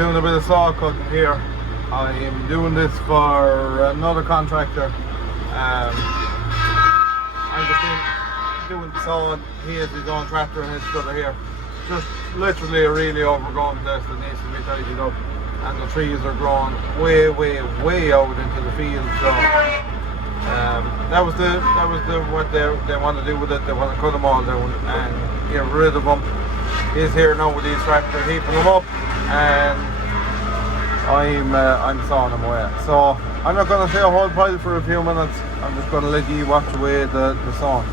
doing a bit of saw cutting here. I'm doing this for another contractor. I'm just doing the sawing. He has his own tractor and his cutter here. Just literally a really overgrown place that needs to be tidied up. And the trees are growing way out into the field. So that was what they want to do with it. They want to cut them all down and get rid of them. He's here now with his tractor, heaping them up, and I'm sawing them away. So I'm not going to say a whole pile for a few minutes. I'm just going to let you watch away the saw.